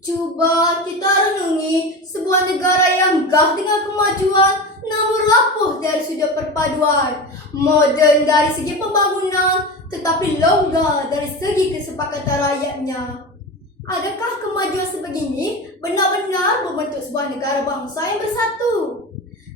Cuba kita renungi sebuah negara yang gah dengan kemajuan namun rapuh dari sudut perpaduan. Moden dari segi pembangunan tetapi longgar dari segi kesepakatan rakyatnya. Adakah kemajuan sebegini benar-benar membentuk sebuah negara bangsa yang bersatu?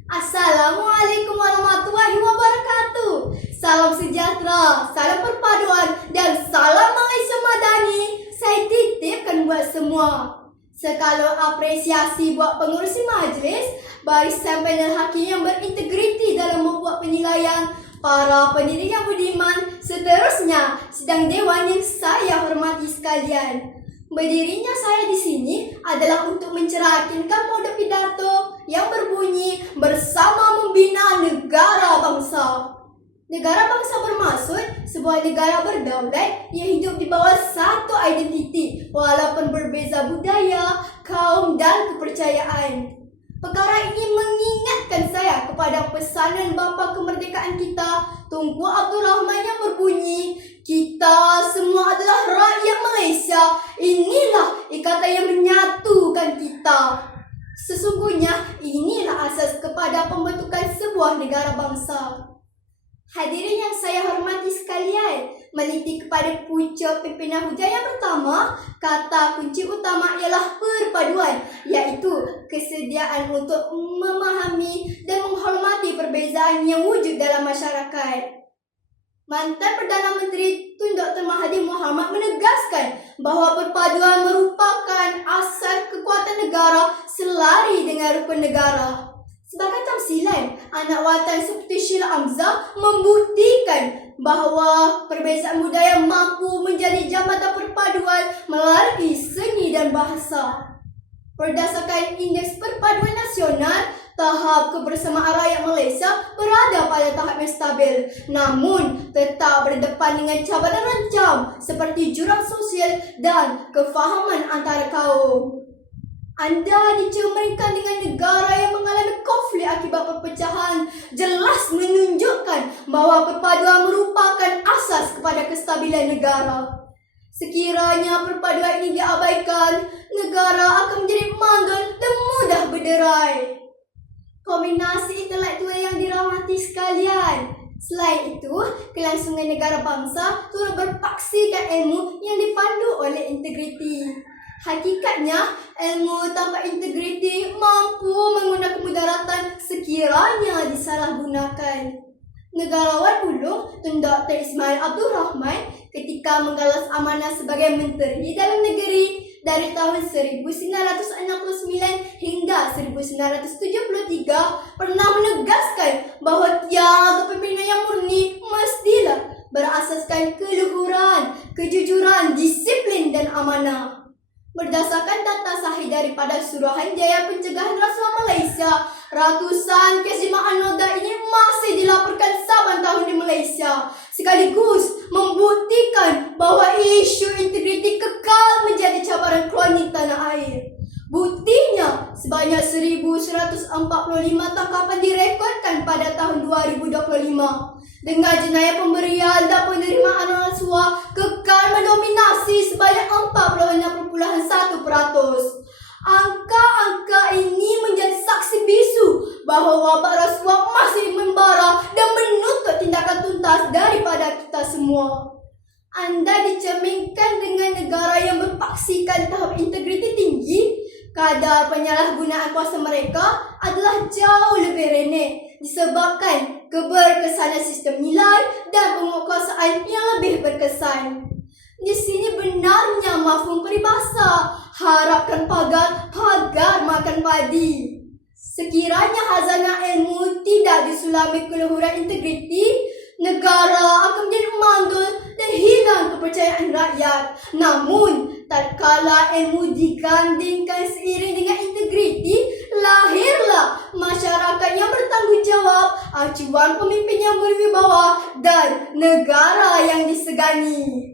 Assalamualaikum warahmatullahi wabarakatuh. Salam sejahtera, salam perpaduan dan salam Malaysia Madani. Saya titipkan buat semua. Sekalo apresiasi buat pengurusi majlis, barisan panel hakim yang berintegriti dalam membuat penilaian, para pendiri yang budiman, seterusnya sidang dewan yang saya hormati sekalian. Berdirinya saya di sini adalah untuk mencerahkan mode pidato yang berbunyi bersama membina negara bangsa. Negara bangsa bermaksud sebuah negara berdaulat yang hidup di bawah satu identiti walaupun berbeza budaya, kaum dan kepercayaan. Perkara ini mengingatkan saya kepada pesanan Bapa Kemerdekaan kita, Tunku Abdul Rahman yang berbunyi, kita semua adalah rakyat Malaysia. Inilah ikatan yang menyatukan kita. Sesungguhnya inilah asas kepada pembentukan sebuah negara bangsa. Hadirin yang saya hormati sekalian, meneliti kepada punca pimpinan hujah yang pertama, kata kunci utama ialah perpaduan, iaitu kesediaan untuk memahami dan menghormati perbezaan yang wujud dalam masyarakat. Mantan Perdana Menteri Tun Dr. Mahathir Mohamad menegaskan bahawa perpaduan merupakan asas kekuatan negara selari dengan rukun negara. Sebagai tamsilan, anak watan seperti Sheila Hamzah membuktikan bahawa perbezaan budaya mampu menjadi jambatan perpaduan melalui seni dan bahasa. Berdasarkan Indeks Perpaduan Nasional, tahap kebersamaan rakyat Malaysia berada pada tahap yang stabil, namun tetap berdepan dengan cabaran rancam seperti jurang sosial dan kefahaman antara kaum. Anda dicemeringkan dengan negara yang mengalami konflik akibat perpecahan, jelas menunjukkan bahawa perpaduan merupakan asas kepada kestabilan negara. Sekiranya perpaduan ini diabaikan, negara akan menjadi mantul dan mudah berderai. Kombinasi intelektual yang dirahmati sekalian. Selain itu, kelangsungan negara bangsa turut berpaksikan ilmu yang dipandu oleh integriti. Hakikatnya, ilmu tanpa integriti mampu menggunakan mudaratan sekiranya disalahgunakan. Negarawan ulung Tun Dr. Ismail Abdul Rahman ketika menggalas amanah sebagai Menteri Dalam Negeri dari tahun 1969 hingga 1973 pernah menegaskan bahawa tiada kepimpinan yang murni mestilah berasaskan keluhuran, kejujuran, disiplin dan amanah. Berdasarkan data sahih daripada Suruhanjaya Pencegahan Rasuah Malaysia, ratusan kejimaan noda ini masih dilaporkan saban tahun di Malaysia, sekaligus membuktikan bahawa isu integriti kekal menjadi cabaran kronik tanah air. Buktinya, sebanyak 1,145 tangkapan direkodkan pada tahun 2025. Dengan jenayah pemberian dan penerimaan rasuah kekal mendominasi sebanyak 46.1%. Angka-angka ini menjadi saksi bisu bahawa wabak rasuah masih membara dan menuntut tindakan tuntas daripada kita semua. Anda dicerminkan dengan negara yang berpaksikan tahap integriti tinggi, kadar penyalahgunaan kuasa mereka adalah jauh lebih rendah disebabkan keberkesanan sistem nilai dan penguasaan yang lebih berkesan. Di sini benarnya mafhum peribahasa, harapkan pagar, pagar makan padi. Sekiranya hazanah ilmu tidak disulami keluhuran integriti, negara akan menjadi mandul dan hilang kepercayaan rakyat. Namun, tatkala ilmu digandingkan seiring dengan integriti, lahirlah masyarakat yang bertanggungjawab, acuan pemimpin yang berwibawa dan negara yang disegani.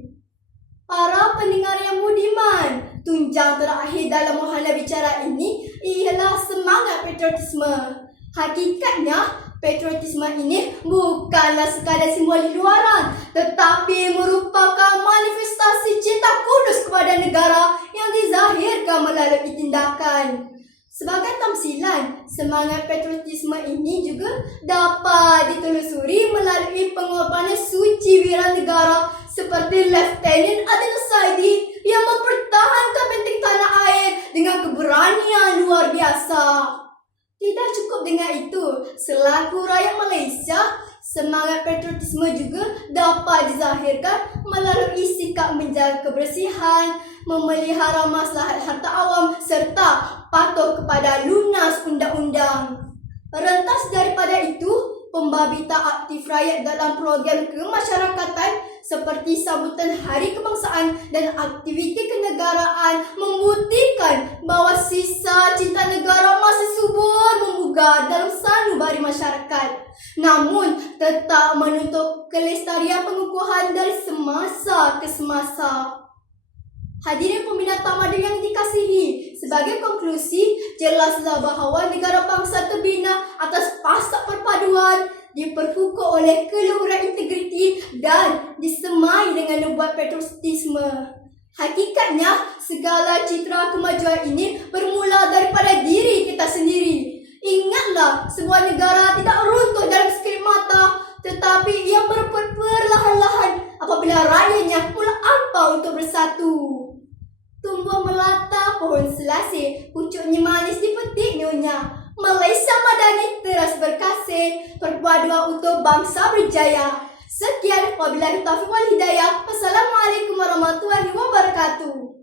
Para pendengar yang budiman, tunjang terakhir dalam wahana bicara ini ialah semangat patriotisme. Hakikatnya, patriotisme ini bukanlah sekadar simbol di luaran, tetapi merupakan manifestasi cinta kudus kepada negara yang dizahirkan membuktikan melalui tindakan. Sebagai tamsilan, semangat patriotisme ini juga dapat ditelusuri melalui pengorbanan suci wira negara seperti Lieutenant Adnan Saidi yang mempertahankan benteng tanah air dengan keberanian luar biasa. Tidak cukup dengan itu, selaku rakyat Malaysia, semangat patriotisme juga dapat dizahirkan melalui sikap menjaga kebersihan, memelihara maslahat harta awam serta patuh kepada lunas undang-undang. Rentas daripada itu, pembabita aktif rakyat dalam program kemasyarakatan seperti sambutan Hari Kebangsaan dan aktiviti kenegaraan membuktikan bahawa sisa cinta negara masih subur membugar dalam sanubari masyarakat. Namun, tetap menuntut kelestarian pengukuhan dari semasa ke semasa. Hadirin pembina tamadun yang dikasihi, sebagai konklusi, jelaslah bahawa negara bangsa terbina atas pasak perpaduan, diperkukuh oleh keluhuran integriti dan disemai dengan nubuat patriotisme. Hakikatnya, segala citra kemajuan ini bermula daripada diri kita sendiri. Ingatlah, sebuah negara tidak runtuh dalam sekejap mata, tetapi ia perlahan-lahan apabila rakyatnya mula apa untuk bersatu. Tumbuh melata pohon selasih, pucuknya manis dipetik nyonya. Malaysia Madani terus berkasih, perpaduan untuk bangsa berjaya. Sekian, wabillahi taufiq wal hidayah. Wassalamualaikum warahmatullahi wabarakatuh.